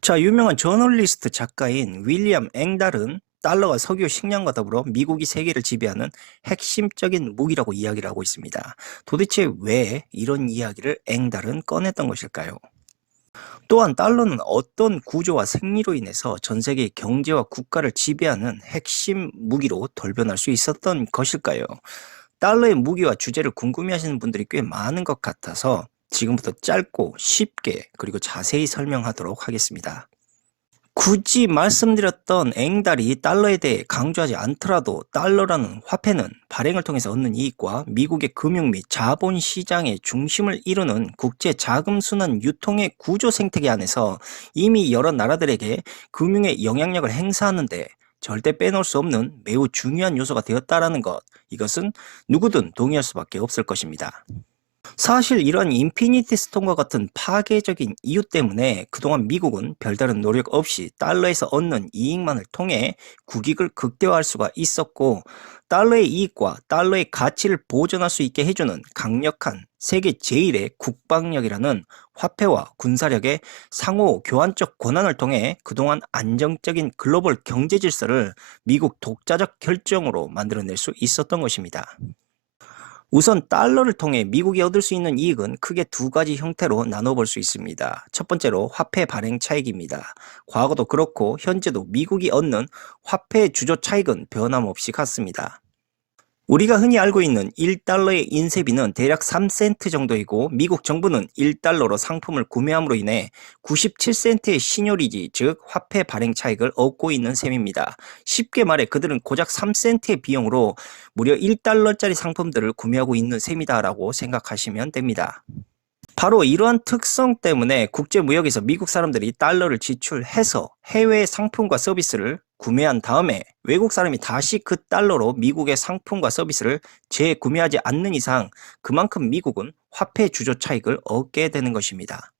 자, 유명한 저널리스트 작가인 윌리엄 앵달은 달러가 석유, 식량과 더불어 미국이 세계를 지배하는 핵심적인 무기라고 이야기를 하고 있습니다. 도대체 왜 이런 이야기를 앵달은 꺼냈던 것일까요? 또한 달러는 어떤 구조와 생리로 인해서 전 세계 경제와 국가를 지배하는 핵심 무기로 돌변할 수 있었던 것일까요? 달러의 무기와 주제를 궁금해하시는 분들이 꽤 많은 것 같아서 지금부터 짧고 쉽게 그리고 자세히 설명하도록 하겠습니다. 굳이 말씀드렸던 앵달이 달러에 대해 강조하지 않더라도 달러라는 화폐는 발행을 통해서 얻는 이익과 미국의 금융 및 자본시장의 중심을 이루는 국제 자금순환 유통의 구조 생태계 안에서 이미 여러 나라들에게 금융의 영향력을 행사하는데 절대 빼놓을 수 없는 매우 중요한 요소가 되었다라는 것, 이것은 누구든 동의할 수밖에 없을 것입니다. 사실 이런 인피니티 스톤과 같은 파괴적인 이유 때문에 그동안 미국은 별다른 노력 없이 달러에서 얻는 이익만을 통해 국익을 극대화할 수가 있었고, 달러의 이익과 달러의 가치를 보존할 수 있게 해주는 강력한 세계 제1의 국방력이라는 화폐와 군사력의 상호 교환적 권한을 통해 그동안 안정적인 글로벌 경제 질서를 미국 독자적 결정으로 만들어낼 수 있었던 것입니다. 우선 달러를 통해 미국이 얻을 수 있는 이익은 크게 두 가지 형태로 나눠볼 수 있습니다. 첫 번째로 화폐 발행 차익입니다. 과거도 그렇고 현재도 미국이 얻는 화폐 주조 차익은 변함없이 같습니다. 우리가 흔히 알고 있는 1달러의 인쇄비는 대략 3센트 정도이고, 미국 정부는 1달러로 상품을 구매함으로 인해 97센트의 신효리지, 즉 화폐 발행 차익을 얻고 있는 셈입니다. 쉽게 말해 그들은 고작 3센트의 비용으로 무려 1달러짜리 상품들을 구매하고 있는 셈이다라고 생각하시면 됩니다. 바로 이러한 특성 때문에 국제무역에서 미국 사람들이 달러를 지출해서 해외 상품과 서비스를 구매한 다음에 외국 사람이 다시 그 달러로 미국의 상품과 서비스를 재구매하지 않는 이상 그만큼 미국은 화폐 주조 차익을 얻게 되는 것입니다.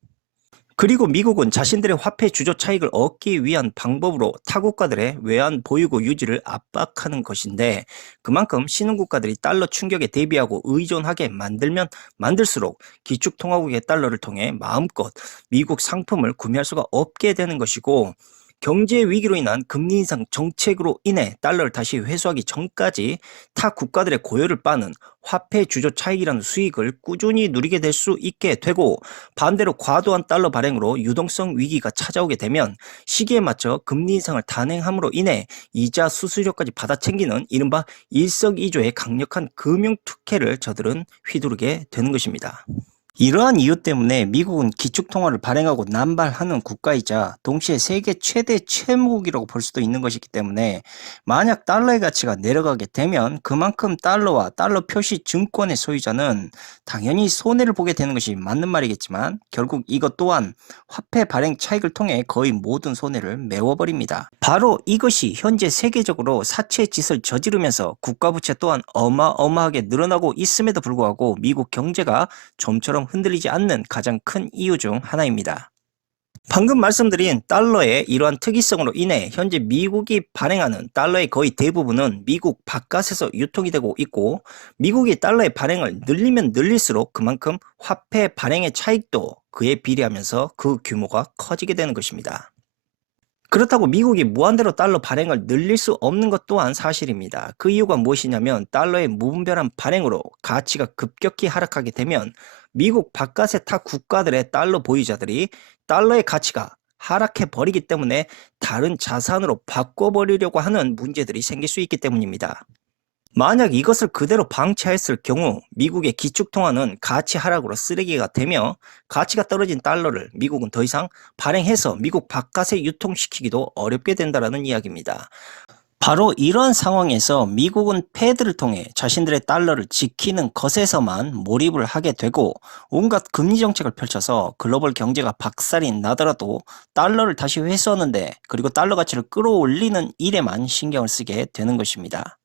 그리고 미국은 자신들의 화폐 주조 차익을 얻기 위한 방법으로 타국가들의 외환 보유고 유지를 압박하는 것인데, 그만큼 신흥국가들이 달러 충격에 대비하고 의존하게 만들면 만들수록 기축통화국의 달러를 통해 마음껏 미국 상품을 구매할 수가 없게 되는 것이고, 경제 위기로 인한 금리 인상 정책으로 인해 달러를 다시 회수하기 전까지 타 국가들의 고열을 빠는 화폐 주조 차익이라는 수익을 꾸준히 누리게 될 수 있게 되고, 반대로 과도한 달러 발행으로 유동성 위기가 찾아오게 되면 시기에 맞춰 금리 인상을 단행함으로 인해 이자 수수료까지 받아챙기는 이른바 일석이조의 강력한 금융 특혜를 저들은 휘두르게 되는 것입니다. 이러한 이유 때문에 미국은 기축통화를 발행하고 남발하는 국가이자 동시에 세계 최대 채무국이라고 볼 수도 있는 것이기 때문에, 만약 달러의 가치가 내려가게 되면 그만큼 달러와 달러 표시 증권의 소유자는 당연히 손해를 보게 되는 것이 맞는 말이겠지만, 결국 이것 또한 화폐 발행 차익을 통해 거의 모든 손해를 메워버립니다. 바로 이것이 현재 세계적으로 사채 짓을 저지르면서 국가부채 또한 어마어마하게 늘어나고 있음에도 불구하고 미국 경제가 좀처럼 흔들리지 않는 가장 큰 이유 중 하나입니다. 방금 말씀드린 달러의 이러한 특이성으로 인해 현재 미국이 발행하는 달러의 거의 대부분은 미국 바깥에서 유통이 되고 있고, 미국이 달러의 발행을 늘리면 늘릴수록 그만큼 화폐 발행의 차익도 그에 비례하면서 그 규모가 커지게 되는 것입니다. 그렇다고 미국이 무한대로 달러 발행을 늘릴 수 없는 것 또한 사실입니다. 그 이유가 무엇이냐면, 달러의 무분별한 발행으로 가치가 급격히 하락하게 되면 미국 바깥의 타 국가들의 달러 보유자들이 달러의 가치가 하락해 버리기 때문에 다른 자산으로 바꿔버리려고 하는 문제들이 생길 수 있기 때문입니다. 만약 이것을 그대로 방치했을 경우 미국의 기축통화는 가치 하락으로 쓰레기가 되며, 가치가 떨어진 달러를 미국은 더 이상 발행해서 미국 바깥에 유통시키기도 어렵게 된다는 이야기입니다. 바로 이런 상황에서 미국은 패드를 통해 자신들의 달러를 지키는 것에서만 몰입을 하게 되고, 온갖 금리 정책을 펼쳐서 글로벌 경제가 박살이 나더라도 달러를 다시 회수하는데, 그리고 달러 가치를 끌어올리는 일에만 신경을 쓰게 되는 것입니다.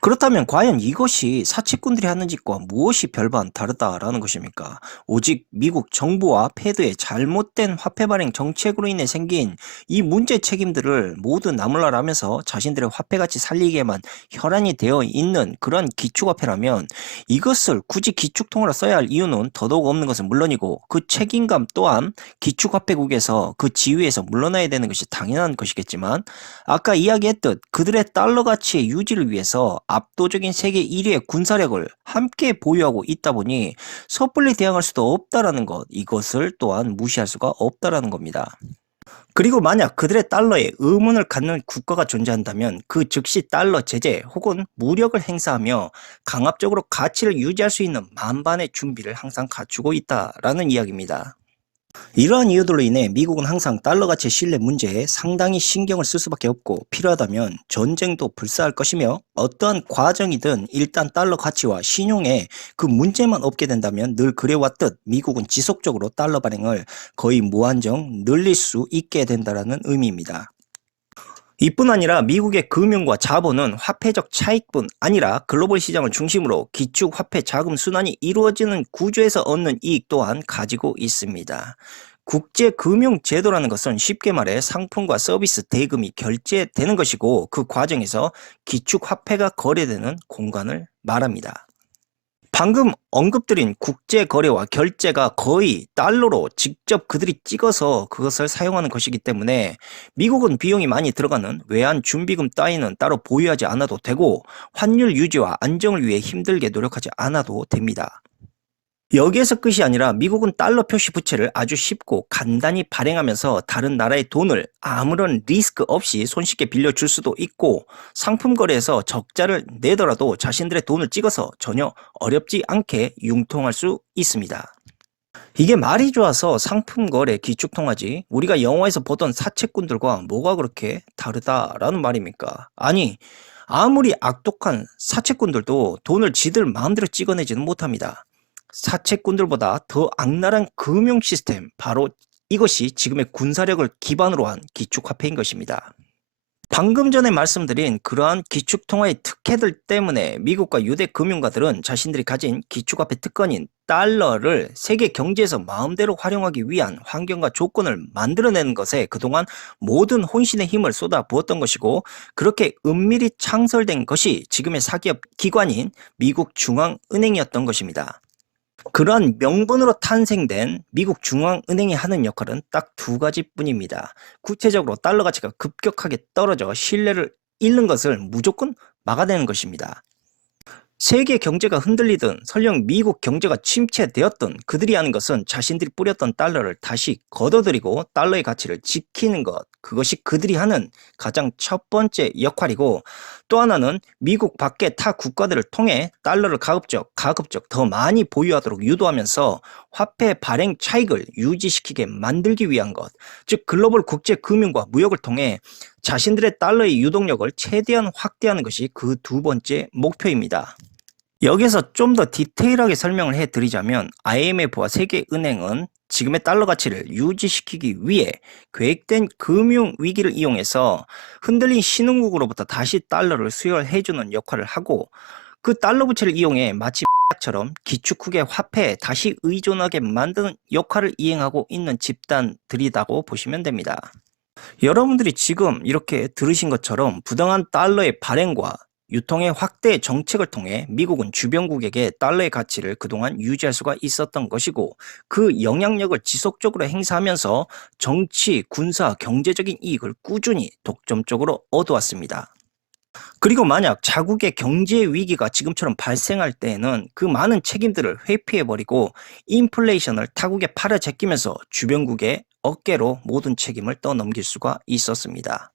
그렇다면 과연 이것이 사채꾼들이 하는 짓과 무엇이 별반 다르다라는 것입니까? 오직 미국 정부와 패드의 잘못된 화폐 발행 정책으로 인해 생긴 이 문제 책임들을 모두 나몰라라면서 자신들의 화폐 가치 살리기에만 혈안이 되어 있는 그런 기축화폐라면 이것을 굳이 기축통화로 써야 할 이유는 더더욱 없는 것은 물론이고 그 책임감 또한 기축화폐국에서 그 지위에서 물러나야 되는 것이 당연한 것이겠지만 아까 이야기했듯 그들의 달러 가치의 유지를 위해서 압도적인 세계 1위의 군사력을 함께 보유하고 있다 보니 섣불리 대항할 수도 없다라는 것, 이것을 또한 무시할 수가 없다라는 겁니다. 그리고 만약 그들의 달러에 의문을 갖는 국가가 존재한다면 그 즉시 달러 제재 혹은 무력을 행사하며 강압적으로 가치를 유지할 수 있는 만반의 준비를 항상 갖추고 있다라는 이야기입니다. 이러한 이유들로 인해 미국은 항상 달러 가치의 신뢰 문제에 상당히 신경을 쓸 수밖에 없고 필요하다면 전쟁도 불사할 것이며 어떠한 과정이든 일단 달러 가치와 신용에 그 문제만 없게 된다면 늘 그래왔듯 미국은 지속적으로 달러 발행을 거의 무한정 늘릴 수 있게 된다는 의미입니다. 이뿐 아니라 미국의 금융과 자본은 화폐적 차익뿐 아니라 글로벌 시장을 중심으로 기축 화폐 자금 순환이 이루어지는 구조에서 얻는 이익 또한 가지고 있습니다. 국제 금융 제도라는 것은 쉽게 말해 상품과 서비스 대금이 결제되는 것이고 그 과정에서 기축 화폐가 거래되는 공간을 말합니다. 방금 언급드린 국제 거래와 결제가 거의 달러로 직접 그들이 찍어서 그것을 사용하는 것이기 때문에 미국은 비용이 많이 들어가는 외환 준비금 따위는 따로 보유하지 않아도 되고 환율 유지와 안정을 위해 힘들게 노력하지 않아도 됩니다. 여기에서 끝이 아니라 미국은 달러 표시 부채를 아주 쉽고 간단히 발행하면서 다른 나라의 돈을 아무런 리스크 없이 손쉽게 빌려줄 수도 있고 상품 거래에서 적자를 내더라도 자신들의 돈을 찍어서 전혀 어렵지 않게 융통할 수 있습니다. 이게 말이 좋아서 상품 거래 기축통화지 우리가 영화에서 보던 사채꾼들과 뭐가 그렇게 다르다라는 말입니까? 아니 아무리 악독한 사채꾼들도 돈을 지들 마음대로 찍어내지는 못합니다. 사채꾼들보다 더 악랄한 금융 시스템, 바로 이것이 지금의 군사력을 기반으로 한 기축화폐인 것입니다. 방금 전에 말씀드린 그러한 기축통화의 특혜들 때문에 미국과 유대 금융가들은 자신들이 가진 기축화폐 특권인 달러를 세계 경제에서 마음대로 활용하기 위한 환경과 조건을 만들어내는 것에 그동안 모든 혼신의 힘을 쏟아부었던 것이고 그렇게 은밀히 창설된 것이 지금의 사기업 기관인 미국 중앙은행이었던 것입니다. 그러한 명분으로 탄생된 미국 중앙은행이 하는 역할은 딱 두 가지뿐입니다. 구체적으로 달러 가치가 급격하게 떨어져 신뢰를 잃는 것을 무조건 막아내는 것입니다. 세계 경제가 흔들리든 설령 미국 경제가 침체되었든 그들이 하는 것은 자신들이 뿌렸던 달러를 다시 걷어들이고 달러의 가치를 지키는 것, 그것이 그들이 하는 가장 첫 번째 역할이고 또 하나는 미국 밖의 타 국가들을 통해 달러를 가급적 더 많이 보유하도록 유도하면서 화폐 발행 차익을 유지시키게 만들기 위한 것, 즉 글로벌 국제 금융과 무역을 통해 자신들의 달러의 유동력을 최대한 확대하는 것이 그 두 번째 목표입니다. 여기서 좀 더 디테일하게 설명을 해드리자면 IMF와 세계은행은 지금의 달러 가치를 유지시키기 위해 계획된 금융 위기를 이용해서 흔들린 신흥국으로부터 다시 달러를 수혈해주는 역할을 하고 그 달러 부채를 이용해 마치 처럼 기축국의 화폐에 다시 의존하게 만드는 역할을 이행하고 있는 집단들이라고 보시면 됩니다. 여러분들이 지금 이렇게 들으신 것처럼 부당한 달러의 발행과 유통의 확대 정책을 통해 미국은 주변국에게 달러의 가치를 그동안 유지할 수가 있었던 것이고 그 영향력을 지속적으로 행사하면서 정치, 군사, 경제적인 이익을 꾸준히 독점적으로 얻어왔습니다. 그리고 만약 자국의 경제 위기가 지금처럼 발생할 때에는 그 많은 책임들을 회피해버리고 인플레이션을 타국에 팔아 제끼면서 주변국의 어깨로 모든 책임을 떠넘길 수가 있었습니다.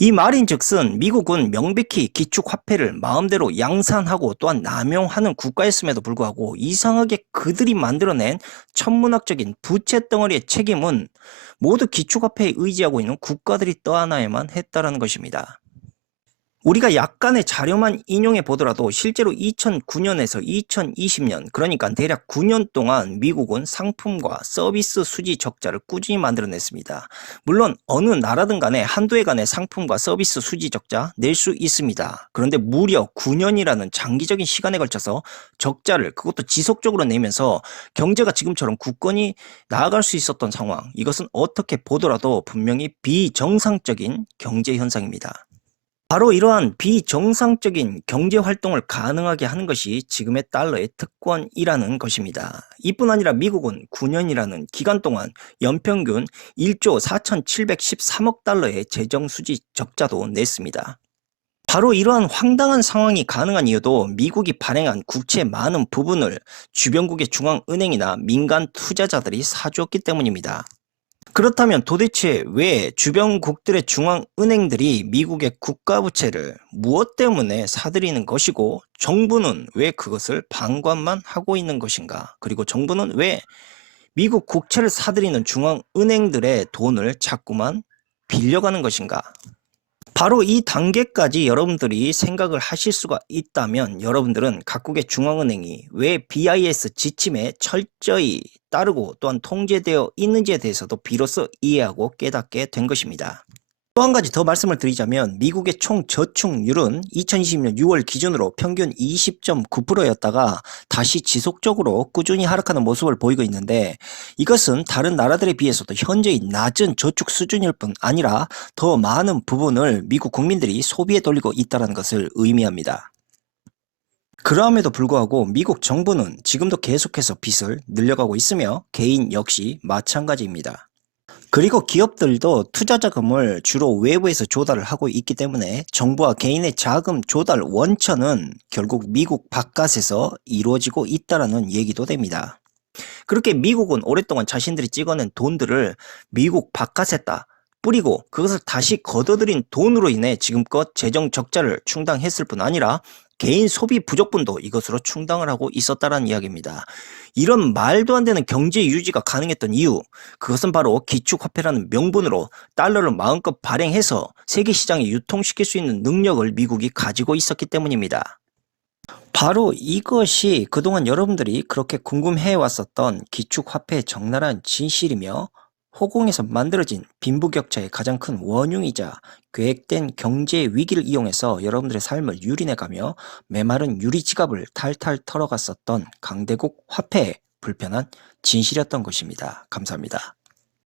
이 말인즉슨 미국은 명백히 기축화폐를 마음대로 양산하고 또한 남용하는 국가였음에도 불구하고 이상하게 그들이 만들어낸 천문학적인 부채 덩어리의 책임은 모두 기축화폐에 의지하고 있는 국가들이 떠안아야만 했다는 것입니다. 우리가 약간의 자료만 인용해 보더라도 실제로 2009년에서 2020년, 그러니까 대략 9년 동안 미국은 상품과 서비스 수지 적자를 꾸준히 만들어냈습니다. 물론 어느 나라든 간에 한두 해간의 상품과 서비스 수지 적자 낼 수 있습니다. 그런데 무려 9년이라는 장기적인 시간에 걸쳐서 적자를, 그것도 지속적으로 내면서 경제가 지금처럼 굳건히 나아갈 수 있었던 상황, 이것은 어떻게 보더라도 분명히 비정상적인 경제 현상입니다. 바로 이러한 비정상적인 경제 활동을 가능하게 하는 것이 지금의 달러의 특권이라는 것입니다. 이뿐 아니라 미국은 9년이라는 기간 동안 연평균 1조 4,713억 달러의 재정 수지 적자도 냈습니다. 바로 이러한 황당한 상황이 가능한 이유도 미국이 발행한 국채의 많은 부분을 주변국의 중앙은행이나 민간 투자자들이 사주었기 때문입니다. 그렇다면 도대체 왜 주변국들의 중앙은행들이 미국의 국가부채를 무엇 때문에 사들이는 것이고 정부는 왜 그것을 방관만 하고 있는 것인가? 그리고 정부는 왜 미국 국채를 사들이는 중앙은행들의 돈을 자꾸만 빌려가는 것인가? 바로 이 단계까지 여러분들이 생각을 하실 수가 있다면 여러분들은 각국의 중앙은행이 왜 BIS 지침에 철저히 따르고 또한 통제되어 있는지에 대해서도 비로소 이해하고 깨닫게 된 것입니다. 또 한 가지 더 말씀을 드리자면 미국의 총 저축률은 2020년 6월 기준으로 평균 20.9%였다가 다시 지속적으로 꾸준히 하락하는 모습을 보이고 있는데, 이것은 다른 나라들에 비해서도 현저히 낮은 저축 수준일 뿐 아니라 더 많은 부분을 미국 국민들이 소비에 돌리고 있다는 것을 의미합니다. 그럼에도 불구하고 미국 정부는 지금도 계속해서 빚을 늘려가고 있으며 개인 역시 마찬가지입니다. 그리고 기업들도 투자 자금을 주로 외부에서 조달을 하고 있기 때문에 정부와 개인의 자금 조달 원천은 결국 미국 바깥에서 이루어지고 있다는 얘기도 됩니다. 그렇게 미국은 오랫동안 자신들이 찍어낸 돈들을 미국 바깥에다 뿌리고 그것을 다시 걷어들인 돈으로 인해 지금껏 재정 적자를 충당했을 뿐 아니라 개인 소비 부족분도 이것으로 충당을 하고 있었다는 이야기입니다. 이런 말도 안 되는 경제 유지가 가능했던 이유, 그것은 바로 기축화폐라는 명분으로 달러를 마음껏 발행해서 세계 시장에 유통시킬 수 있는 능력을 미국이 가지고 있었기 때문입니다. 바로 이것이 그동안 여러분들이 그렇게 궁금해 왔었던 기축화폐의 적나라한 진실이며 허공에서 만들어진 빈부격차의 가장 큰 원흉이자 계획된 경제 위기를 이용해서 여러분들의 삶을 유린해가며 메마른 유리지갑을 탈탈 털어갔었던 강대국 화폐의 불편한 진실이었던 것입니다. 감사합니다.